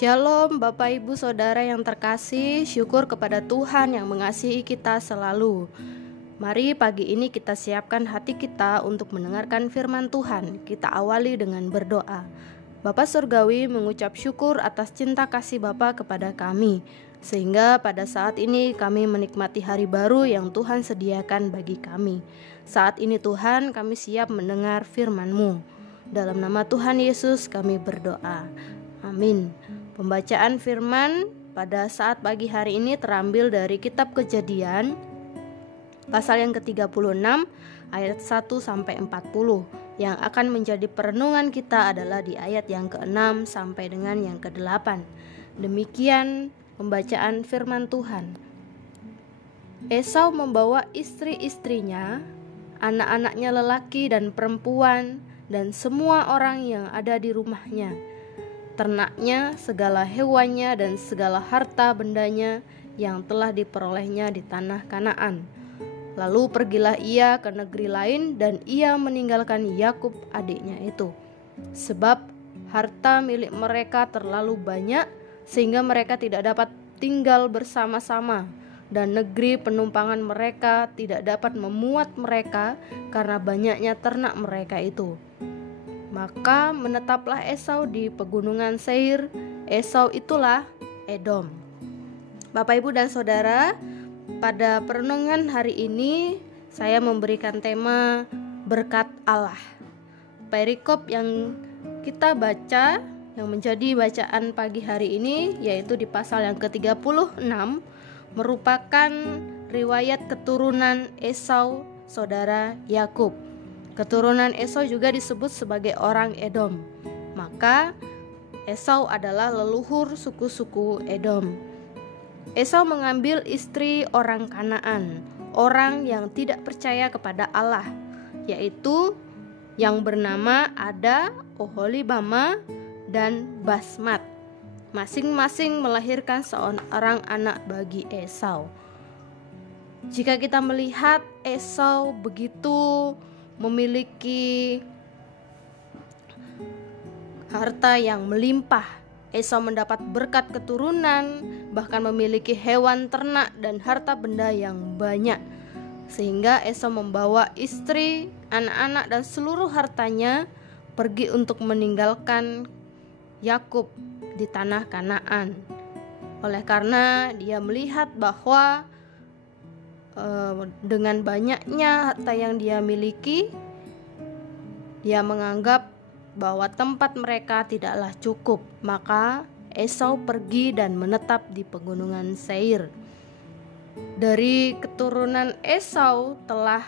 Shalom Bapak Ibu Saudara yang terkasih, syukur kepada Tuhan yang mengasihi kita selalu. Mari pagi ini kita siapkan hati kita untuk mendengarkan firman Tuhan. Kita awali dengan berdoa. Bapa Surgawi mengucap syukur atas cinta kasih Bapa kepada kami, sehingga pada saat ini kami menikmati hari baru yang Tuhan sediakan bagi kami. Saat ini Tuhan, kami siap mendengar firman-Mu. Dalam nama Tuhan Yesus kami berdoa. Amin. Pembacaan firman pada saat pagi hari ini terambil dari kitab Kejadian pasal yang ke-36 ayat 1-40. Yang akan menjadi perenungan kita adalah di ayat yang ke-6 sampai dengan yang ke-8. Demikian pembacaan firman Tuhan. Esau membawa istri-istrinya, anak-anaknya lelaki dan perempuan, dan semua orang yang ada di rumahnya, ternaknya, segala hewannya, dan segala harta bendanya yang telah diperolehnya di tanah Kanaan. Lalu pergilah ia ke negeri lain, dan ia meninggalkan Yakub adiknya itu, sebab harta milik mereka terlalu banyak sehingga mereka tidak dapat tinggal bersama-sama, dan negeri penumpangan mereka tidak dapat memuat mereka karena banyaknya ternak mereka itu. Maka menetaplah Esau di pegunungan Seir. Esau itulah Edom. Bapak, Ibu, dan Saudara, pada perenungan hari ini saya memberikan tema berkat Allah. Perikop yang kita baca, yang menjadi bacaan pagi hari ini, yaitu di pasal yang ke-36, merupakan riwayat keturunan Esau, saudara Yakub. Keturunan Esau juga disebut sebagai orang Edom. Maka Esau adalah leluhur suku-suku Edom. Esau mengambil istri orang Kanaan, orang yang tidak percaya kepada Allah, yaitu yang bernama Ada, Oholibama, dan Basmat. Masing-masing melahirkan seorang anak bagi Esau. Jika kita melihat Esau begitu memiliki harta yang melimpah, Esau mendapat berkat keturunan, bahkan memiliki hewan ternak dan harta benda yang banyak, sehingga Esau membawa istri, anak-anak, dan seluruh hartanya pergi untuk meninggalkan Yakub di tanah Kanaan. Oleh karena dia melihat bahwa dengan banyaknya harta yang dia miliki, dia menganggap bahwa tempat mereka tidaklah cukup. Maka Esau pergi dan menetap di pegunungan Seir. Dari keturunan Esau telah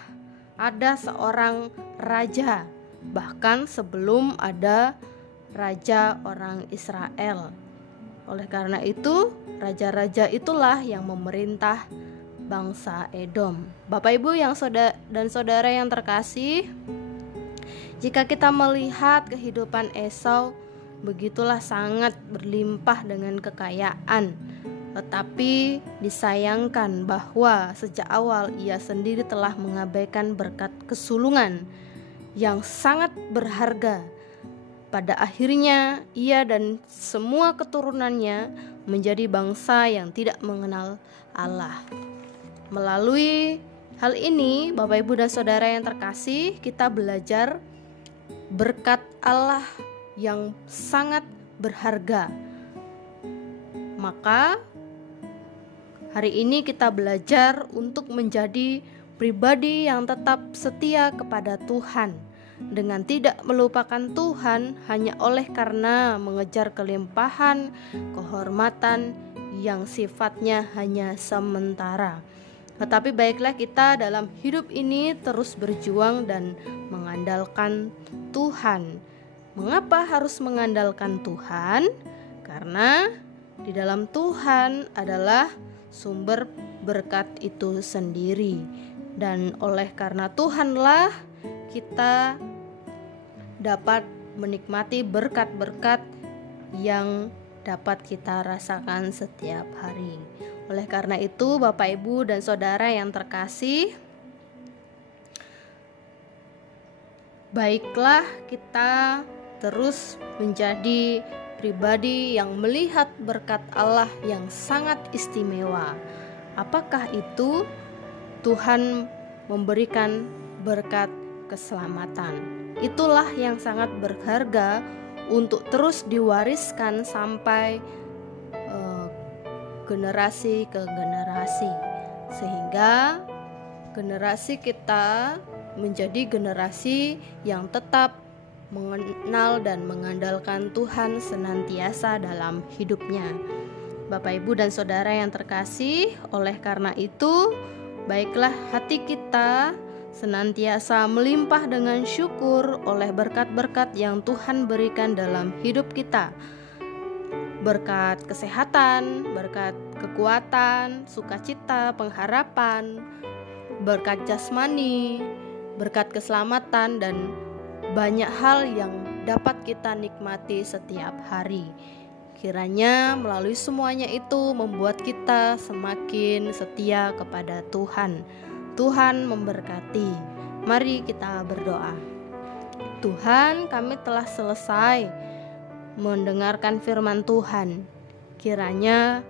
ada seorang raja, bahkan sebelum ada raja orang Israel. Oleh karena itu, raja-raja itulah yang memerintah bangsa Edom. Bapak, Ibu dan saudara yang terkasih, jika kita melihat kehidupan Esau, begitulah sangat berlimpah dengan kekayaan. Tetapi disayangkan bahwa sejak awal ia sendiri telah mengabaikan berkat kesulungan yang sangat berharga. Pada akhirnya ia dan semua keturunannya menjadi bangsa yang tidak mengenal Allah. Melalui hal ini, Bapak, Ibu, dan saudara yang terkasih, kita belajar berkat Allah yang sangat berharga. Maka hari ini kita belajar untuk menjadi pribadi yang tetap setia kepada Tuhan, dengan tidak melupakan Tuhan hanya oleh karena mengejar kelimpahan, kehormatan yang sifatnya hanya sementara. Tetapi baiklah kita dalam hidup ini terus berjuang dan mengandalkan Tuhan. Mengapa harus mengandalkan Tuhan? Karena di dalam Tuhan adalah sumber berkat itu sendiri. Dan oleh karena Tuhanlah kita dapat menikmati berkat-berkat yang dapat kita rasakan setiap hari. Oleh karena itu, Bapak, Ibu, dan saudara yang terkasih, baiklah kita terus menjadi pribadi yang melihat berkat Allah yang sangat istimewa. Apakah itu? Tuhan memberikan berkat keselamatan. Itulah yang sangat berharga untuk terus diwariskan sampai generasi ke generasi, sehingga generasi kita menjadi generasi yang tetap mengenal dan mengandalkan Tuhan senantiasa dalam hidupnya. Bapak, Ibu, dan Saudara yang terkasih, oleh karena itu, baiklah hati kita senantiasa melimpah dengan syukur oleh berkat-berkat yang Tuhan berikan dalam hidup kita. Berkat kesehatan, berkat kekuatan, sukacita, pengharapan, berkat jasmani, berkat keselamatan, dan banyak hal yang dapat kita nikmati setiap hari. Kiranya melalui semuanya itu membuat kita semakin setia kepada Tuhan. Tuhan memberkati. Mari kita berdoa. Tuhan, kami telah selesai mendengarkan firman Tuhan. Kiranya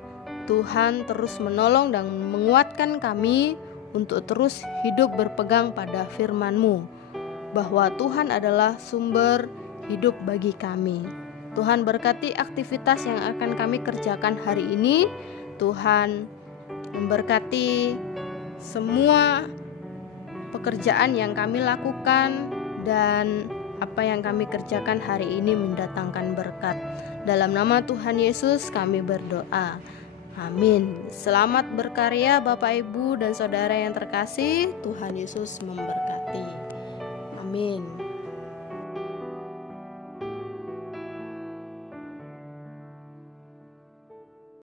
Tuhan terus menolong dan menguatkan kami untuk terus hidup berpegang pada firman-Mu, bahwa Tuhan adalah sumber hidup bagi kami. Tuhan berkati aktivitas yang akan kami kerjakan hari ini. Tuhan memberkati semua pekerjaan yang kami lakukan, dan apa yang kami kerjakan hari ini mendatangkan berkat. Dalam nama Tuhan Yesus kami berdoa. Amin. Selamat berkarya Bapak, Ibu, dan Saudara yang terkasih. Tuhan Yesus memberkati. Amin.